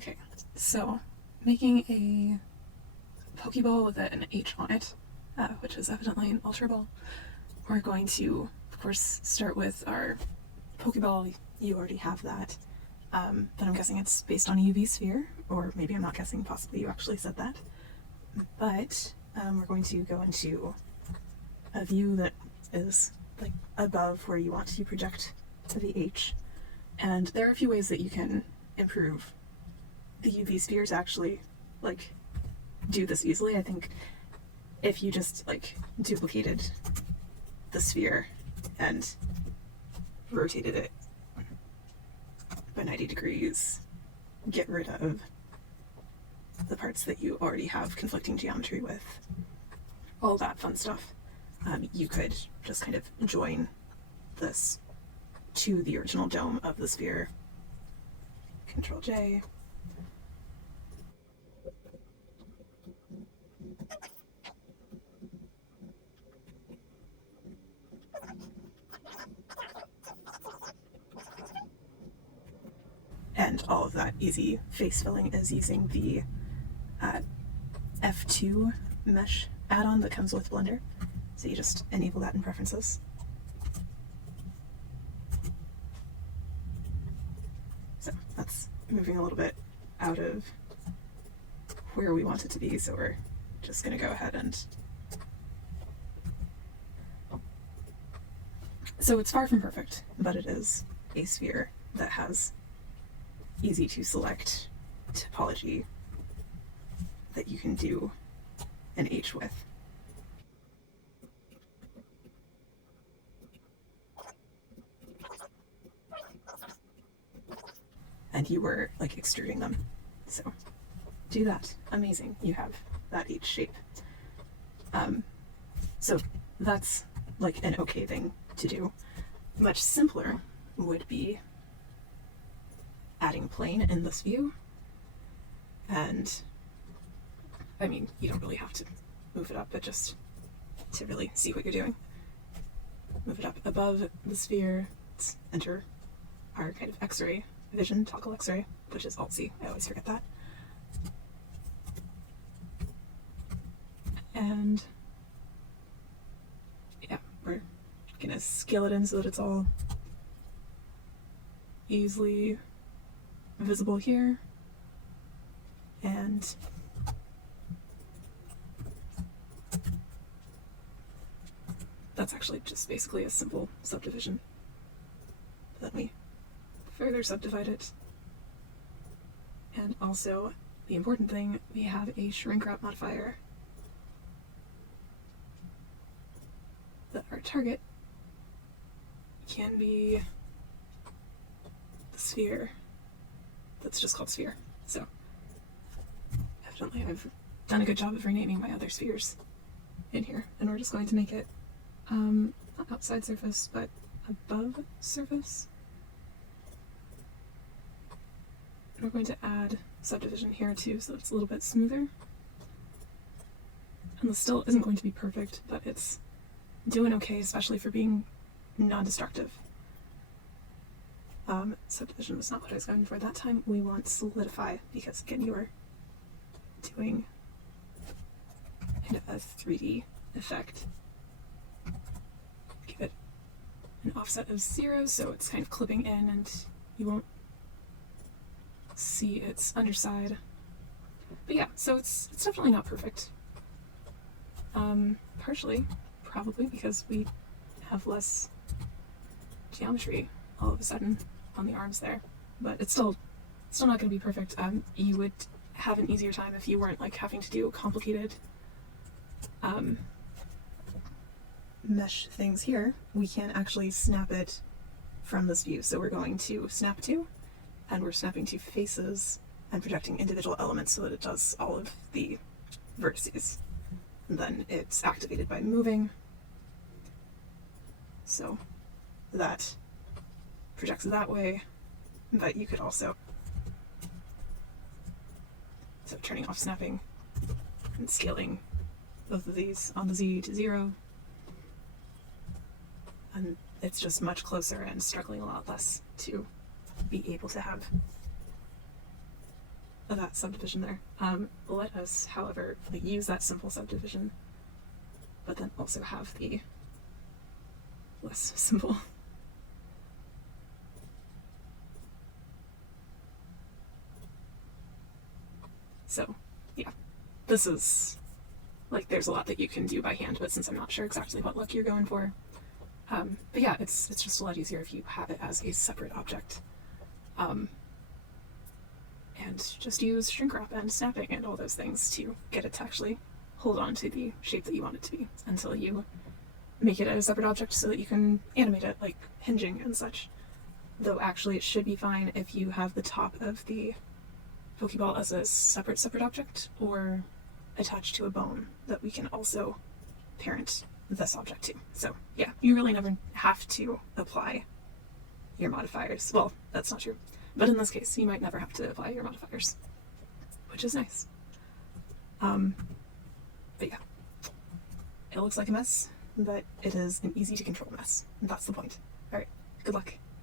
Okay, so making a Pokeball with an H on it, which is evidently an Ultra Ball, we're going to, of course, start with our Pokeball. You already have that. Then I'm guessing it's based on a UV sphere, or maybe I'm not guessing, possibly you actually said that. But we're going to go into a view that is like above where you want to project the H. And there are a few ways that you can improve the UV spheres actually like do this easily. I think if you just like duplicated the sphere and rotated it by 90 degrees, get rid of the parts that you already have conflicting geometry with, all that fun stuff, you could just kind of join this to the original dome of the sphere. Control J. And all of that easy face filling is using the F2 mesh add-on that comes with Blender. So you just enable that in preferences. So that's moving a little bit out of where we want it to be, so we're just going to go ahead and... So it's far from perfect, but it is a sphere that has easy to select topology that you can do an H with. And you were like extruding them. So do that. Amazing. You have that H shape. So that's like an okay thing to do. Much simpler would be adding plane in this view. And I mean, you don't really have to move it up, but just to really see what you're doing. Move it up above the sphere. Let's enter our kind of X-ray vision, toggle X-ray, which is Alt-C. I always forget that. And yeah, we're gonna scale it in so that it's all easily visible here. And that's actually just basically a simple subdivision. Let me further subdivide it. And also, the important thing, we have a shrinkwrap modifier that our target can be the sphere that's just called sphere. So evidently I've done a good job of renaming my other spheres in here, and we're just going to make it not outside surface, but above surface. We're going to add subdivision here too, so it's a little bit smoother. And this still isn't going to be perfect, but it's doing okay, especially for being non-destructive. Subdivision was not what I was going for that time. We want solidify, because again, you are doing kind of a 3D effect. Give it an offset of 0, so it's kind of clipping in and you won't see its underside. But yeah, so it's definitely not perfect. Partially, probably because we have less geometry all of a sudden on the arms there, but it's still not going to be perfect. You would have an easier time if you weren't like having to do complicated mesh things here. We can actually snap it from this view. So we're going to snap to, and we're snapping to faces and projecting individual elements so that it does all of the vertices. And then it's activated by moving. So that projects that way, but you could also, so turning off snapping and scaling both of these on the Z to 0. And it's just much closer and struggling a lot less to be able to have that subdivision there. Let us, however, use that simple subdivision, but then also have the less simple. So, yeah, this is, like, there's a lot that you can do by hand, but since I'm not sure exactly what look you're going for, but yeah, it's just a lot easier if you have it as a separate object. And just use shrink wrap and snapping and all those things to get it to actually hold on to the shape that you want it to be until you make it a separate object so that you can animate it, like hinging and such. Though actually it should be fine if you have the top of the Pokeball as a separate object or attached to a bone that we can also parent this object to. So yeah, you really never have to apply your modifiers. Well, that's not true. But in this case, you might never have to apply your modifiers, which is nice. But yeah, it looks like a mess, but it is an easy to control mess. And that's the point. All right, good luck.